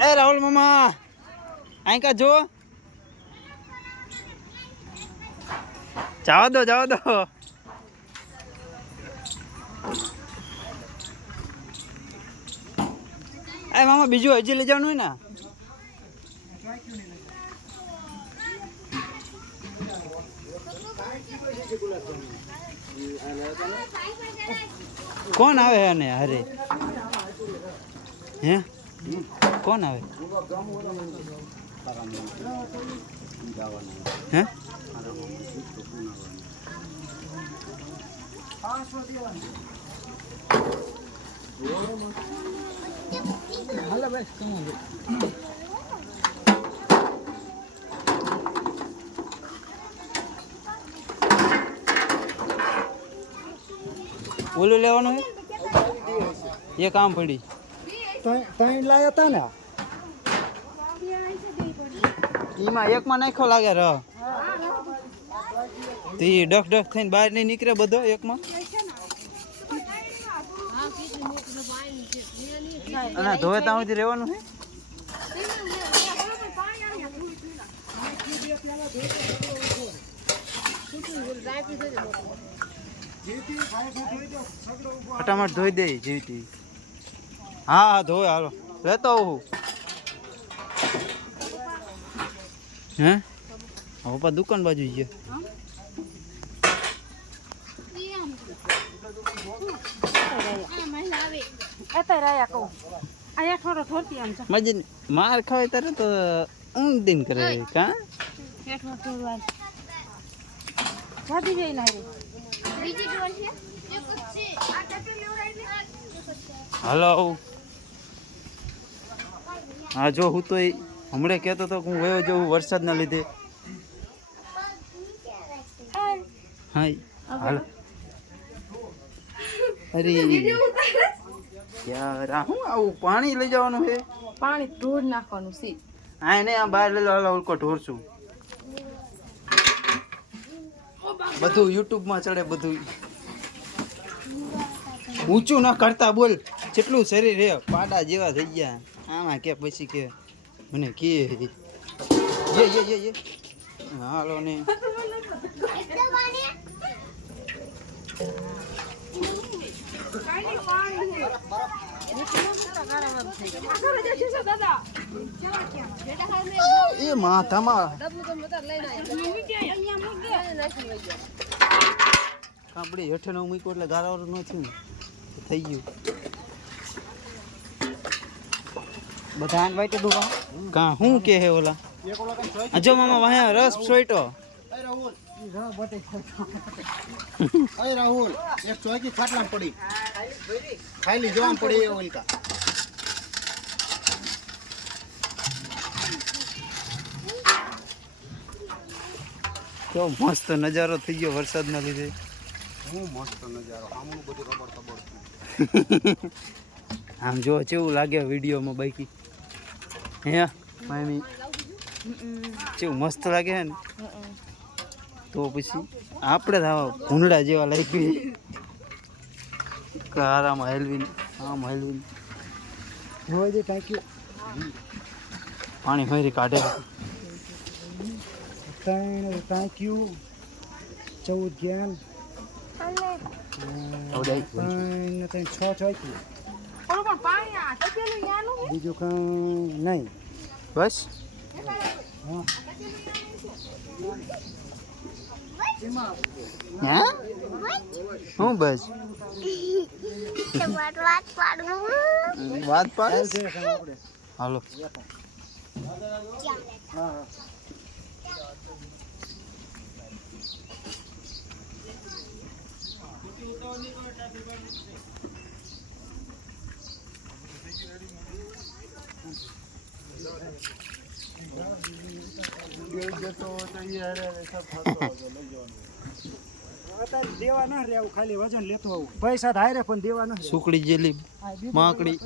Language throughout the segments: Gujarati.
એ રાહુલ મામા અહીં કા જો જવા દો એ મામા બીજું હજી લઈ જવાનું હોય ને કોણ આવે અને અરે હે કોણ આવે હે હાલો બસ કેમ ઓલું લેવાનું એ કામ પડી ત્રણ લાયા હતા ને એમાં એકમાં નાખો લાગે ર તે ડક થઈને બહાર નહીં નીકળે બધો એકમાં અને ધોવે ત્યાં સુધી રહેવાનું છે ફટાફટ ધોઈ દે જીવતી હા ધોવે હાલો લેતો આવું હે પપ્પા દુકાન બાજુ ગયા માર ખાવે તારે તો ઊંઘ દિન કરે કા હલો હા જો હું તો હમણાં કહેતો હતો હું વયો જવું વરસાદના લીધે હા હાલો અરે યાર હું આવું પાણી લઈ જવાનું છે પાણી ઢોર નાખવાનું છે હા એને આ બહાર લઈ લો હાલો ઉલકો ઢોરશું બધું યુટ્યુબમાં ચડે બધું ઊંચું ન કરતા બોલ કેટલું શરીર રે પાડા જેવા થઈ ગયા આમાં કે પછી કે મને કે હાલો ને એ માથામાં કાપડી હેઠે નો મૂક્યો એટલે ગારાવાળું ન થયું થઈ ગયું બધા આન વાઈટ ડૂબા કા હું કે હે ઓલા જો મામા વાહે રસ સોઈટો રાહુલ એક ચોકી ખાટલામાં પડી ખાઈ લી જોવા પડી એ ઓલકા કેવો મસ્ત નજારો થઈ ગયો વરસાદના લીધે હું મસ્ત નજારો આમનું બધું ખબર આમ જો કેવું લાગે વિડીયોમાં બાઈકી હે મામી કેવું મસ્ત લાગે હે ને તો પછી આપણે જ આવા ભૂંડા જેવા લાગી આરામ હેલવીને આમ હેલવીને હોય જે ટાંકી પાણી ફેરી કાઢે ત્રણ ટાંક્યું 14 જ્ઞાન ત્રણ 6 ચોકી બીજું કઈ નહીં બસ હા હા હું બસ વાત પાડે હાલો હા દેવા ના રે આવું ખાલી વજન લેતો આવું પૈસા હારે પણ દેવા ના સુકડી જેલી માકડી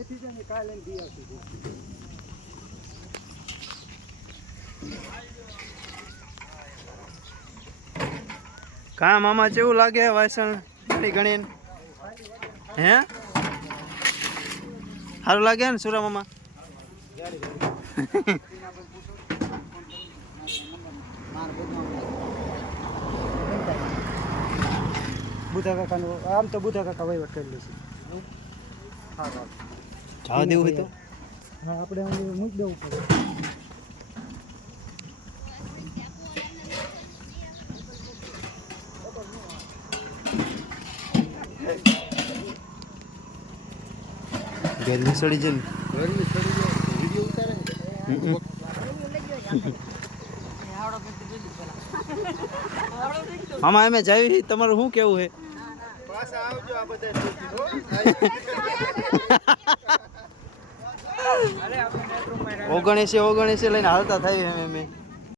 કા મામા કેવું લાગે વાસણ ઘણી હે સારું લાગે ને સુરા મામા બુધા કાકાનું આમ તો બુધા કાકા વહીવટ કરી લેશે. હા હા જવા દેવું હોય તો હા આપણે અહીં મૂકી દેવું પડે. ગરમી સડી જાય ને. ગરમી ચડી જાય વિડીયો ઉતારે આમાં અમે જાવી તમારું શું કેવું છે? પાછા આવજો આ બધા ઓગણએસી લઈને હાલતા થાય અમે